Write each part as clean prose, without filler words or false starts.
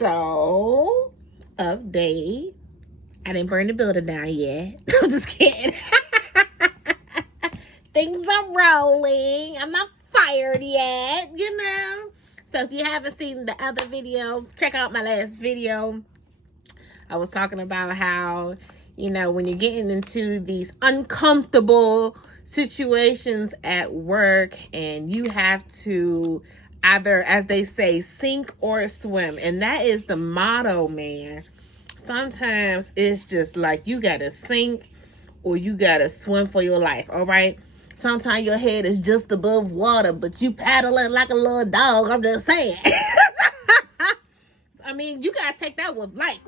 So, update. I didn't burn the building down yet. I'm just kidding. Things are rolling. I'm not fired yet, you know. So if you haven't seen the other video, check out my last video. I was talking about how, when you're getting into these uncomfortable situations at work and you have to either, as they say, sink or swim. And that is the motto, man. Sometimes it's just like you gotta sink or you gotta swim for your life, all right? Sometimes your head is just above water, but you paddling like a little dog. I'm just saying. I mean, you gotta take that with life.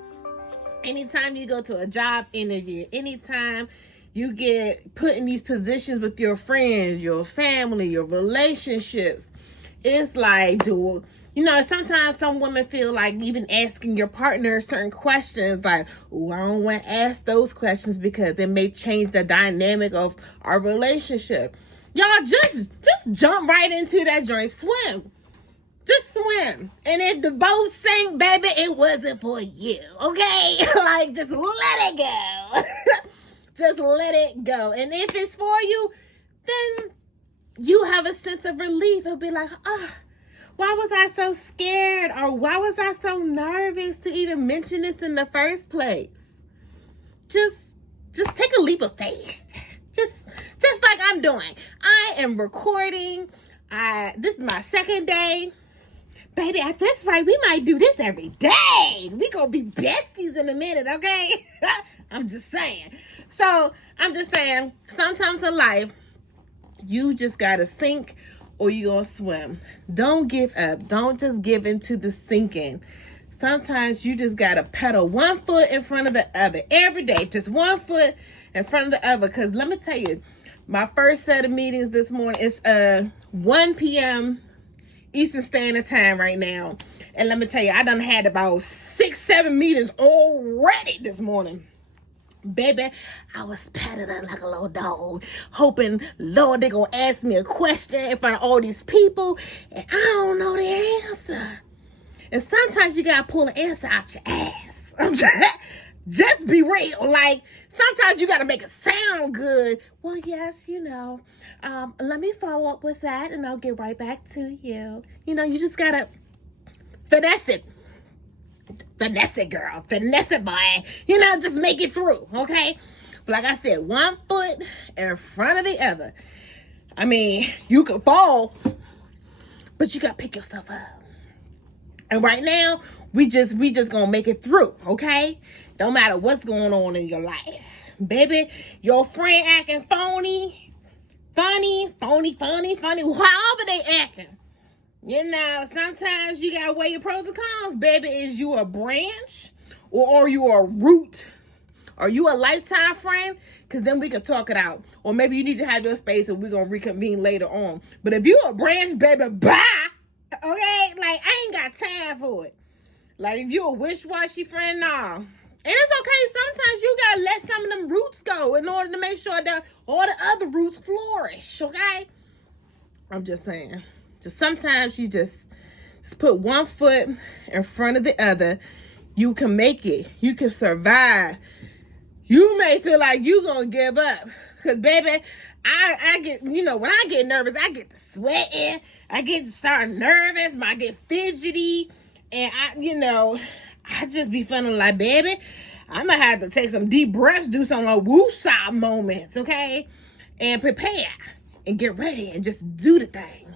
Anytime you go to a job interview, anytime you get put in these positions with your friends, your family, your relationships, it's like, sometimes some women feel like even asking your partner certain questions, like, oh, I don't want to ask those questions because it may change the dynamic of our relationship. Y'all just jump right into that joint. Swim. Just swim. And if the boat sank, baby, it wasn't for you. Okay? Like, just let it go. Just let it go. And if it's for you, then you have a sense of relief. It'll be like, why was I so scared? Or why was I so nervous to even mention this in the first place? Just take a leap of faith. Just like I'm doing. I am recording. This is my second day. Baby, at this rate, we might do this every day. We gonna be besties in a minute, okay? I'm just saying. So, I'm just saying, sometimes in life, you just gotta sink or you gonna swim. Don't give up. Don't just give into the sinking. Sometimes you just gotta pedal one foot in front of the other every day. Just one foot in front of the other. Because let me tell you, my first set of meetings this morning is 1 p.m. Eastern Standard Time right now. And let me tell you, I done had about 6-7 meetings already this morning. Baby, I was paddling like a little dog, hoping, Lord, they're going to ask me a question in front of all these people, and I don't know the answer. And sometimes you got to pull the answer out your ass. Just be real. Like, sometimes you got to make it sound good. Well, yes, let me follow up with that, and I'll get right back to you. You just got to finesse it. Finesse it, girl. Finesse it, boy. Just make it through, okay? But like I said, one foot in front of the other. I mean, you can fall, but you got to pick yourself up. And right now, we just gonna make it through, okay? Don't matter what's going on in your life. Baby, your friend acting phony, however they acting. Sometimes you gotta weigh your pros and cons. Baby, is you a branch or are you a root? Are you a lifetime friend? Because then we can talk it out. Or maybe you need to have your space and we're going to reconvene later on. But if you a branch, baby, bye. Okay? Like, I ain't got time for it. Like, if you a wish-washy friend, nah. And it's okay. Sometimes you got to let some of them roots go in order to make sure that all the other roots flourish. Okay? I'm just saying. Just sometimes you just put one foot in front of the other. You can make it. You can survive. You may feel like you gonna give up. Because, baby, I get, when I get nervous, I get to sweating. I get to start nervous. I get fidgety. And, I just be feeling like, baby, I'm going to have to take some deep breaths, do some woosah moments, okay? And prepare and get ready and just do the thing.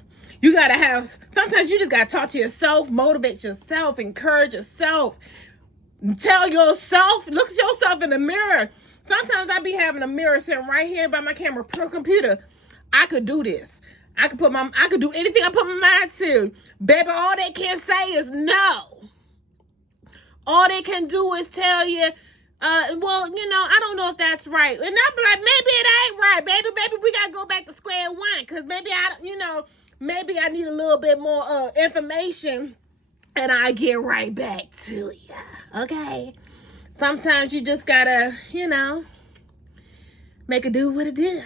You got to sometimes you just got to talk to yourself, motivate yourself, encourage yourself. Tell yourself, look at yourself in the mirror. Sometimes I be having a mirror sitting right here by my camera pro computer. I could do this. I could do anything I put my mind to. Baby, all they can say is no. All they can do is tell you, I don't know if that's right. And I'm like, maybe it ain't right, baby. Maybe we got to go back to square one. Because maybe maybe I need a little bit more information. And I get right back to you, okay? Sometimes you just gotta, make it do what it do.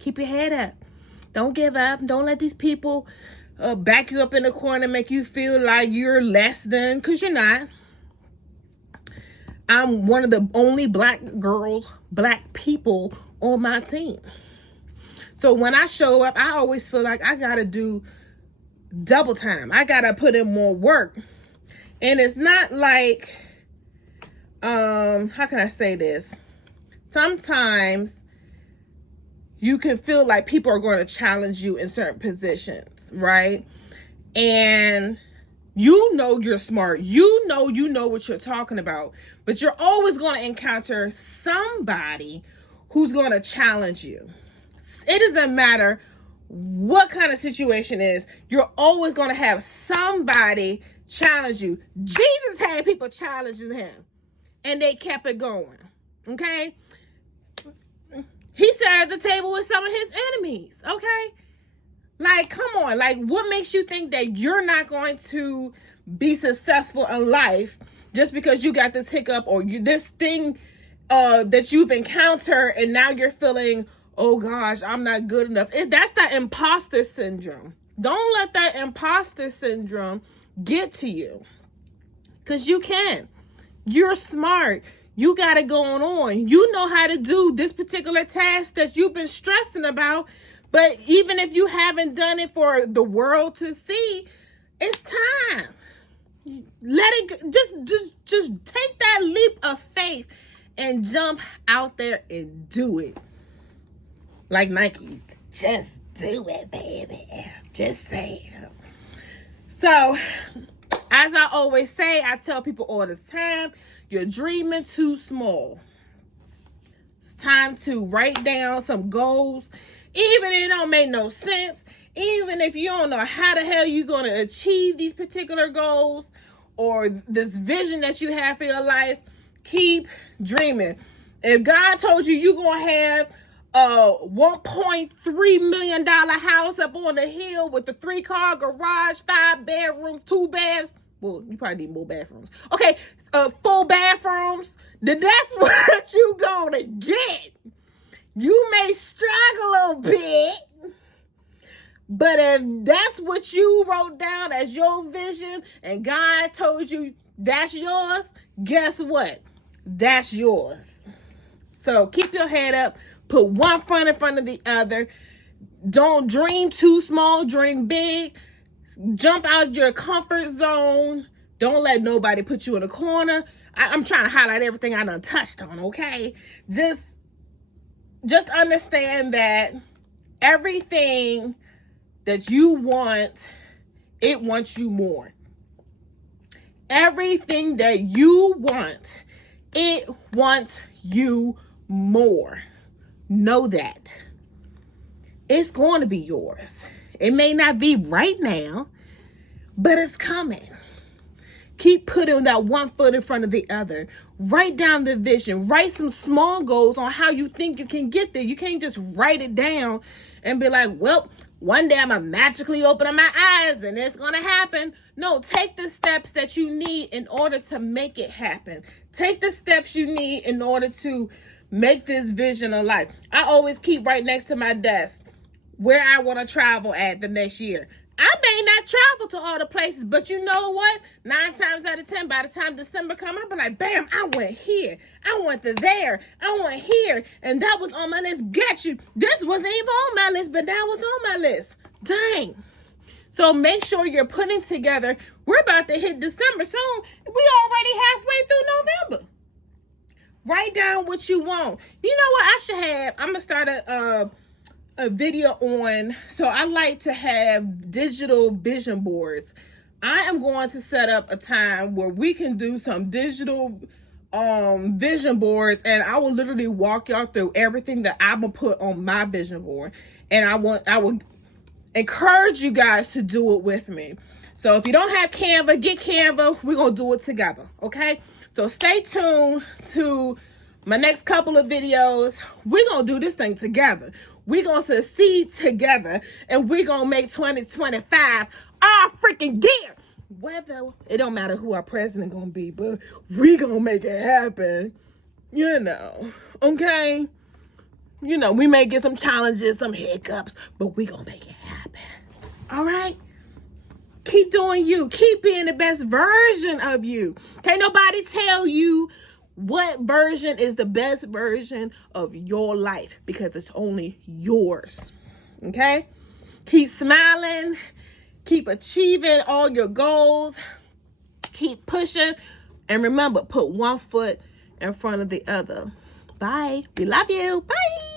Keep your head up. Don't give up. Don't let these people back you up in the corner, make you feel like you're less than, because you're not. I'm one of the only black people on my team. So when I show up, I always feel like I gotta do double time. I gotta put in more work. And it's not like, how can I say this? Sometimes you can feel like people are going to challenge you in certain positions, right? And you know you're smart. You know what you're talking about. But you're always going to encounter somebody who's going to challenge you. It doesn't matter what kind of situation is. You're always going to have somebody challenge you. Jesus had people challenging him, and they kept it going. Okay? He sat at the table with some of his enemies. Okay? Like, come on. Like, what makes you think that you're not going to be successful in life just because you got this hiccup or this thing that you've encountered, and now you're feeling, oh gosh, I'm not good enough? That's that imposter syndrome. Don't let that imposter syndrome get to you, because you can. You're smart. You got it going on. You know how to do this particular task that you've been stressing about. But even if you haven't done it for the world to see, it's time. Let it just take that leap of faith and jump out there and do it. Like Nike, just do it, baby. Just say it. So, as I always say, I tell people all the time, you're dreaming too small. It's time to write down some goals, even if it don't make no sense, even if you don't know how the hell you're going to achieve these particular goals or this vision that you have for your life. Keep dreaming. If God told you you're going to have a $1.3 million house up on the hill with the 3-car garage, 5 bedrooms, 2 baths. Well, you probably need more bathrooms. Okay, 4 bathrooms. Then that's what you gonna get. You may struggle a little bit, but if that's what you wrote down as your vision and God told you that's yours, guess what? That's yours. So keep your head up. Put one foot in front of the other. Don't dream too small. Dream big. Jump out your comfort zone. Don't let nobody put you in a corner. I'm trying to highlight everything I done touched on, okay? Just understand that everything that you want, it wants you more. Everything that you want, it wants you more. Know that. It's going to be yours. It may not be right now, but it's coming. Keep putting that one foot in front of the other. Write down the vision. Write some small goals on how you think you can get there. You can't just write it down and be like, well, one day I'm going to magically open up my eyes and it's going to happen. No, take the steps that you need in order to make it happen. Take the steps you need in order to make this vision a life. I always keep right next to my desk where I want to travel at the next year. I may not travel to all the places, but you know what? 9 times out of 10, by the time December comes, I'll be like, bam, I went here. I went to there. I went here. And that was on my list. Get you. This wasn't even on my list, but that was on my list. Dang. So make sure you're putting together. We're about to hit December soon. We already halfway through November. Write down what you want. You know what I should have? I'm going to start a video on, so I like to have digital vision boards. I am going to set up a time where we can do some digital vision boards, and I will literally walk y'all through everything that I'm gonna put on my vision board, and I will encourage you guys to do it with me. So if you don't have Canva, get Canva. We're gonna do it together, okay? So stay tuned to my next couple of videos. We're gonna do this thing together. We're going to succeed together, and we're going to make 2025 our freaking year. Whether, it don't matter who our president going to be, but we going to make it happen. You know, okay? You know, we may get some challenges, some hiccups, but we going to make it happen. All right? Keep doing you. Keep being the best version of you. Can't nobody tell you what version is the best version of your life, because it's only yours. Okay? Keep smiling. Keep achieving all your goals. Keep pushing. And remember, put one foot in front of the other. Bye. We love you. Bye.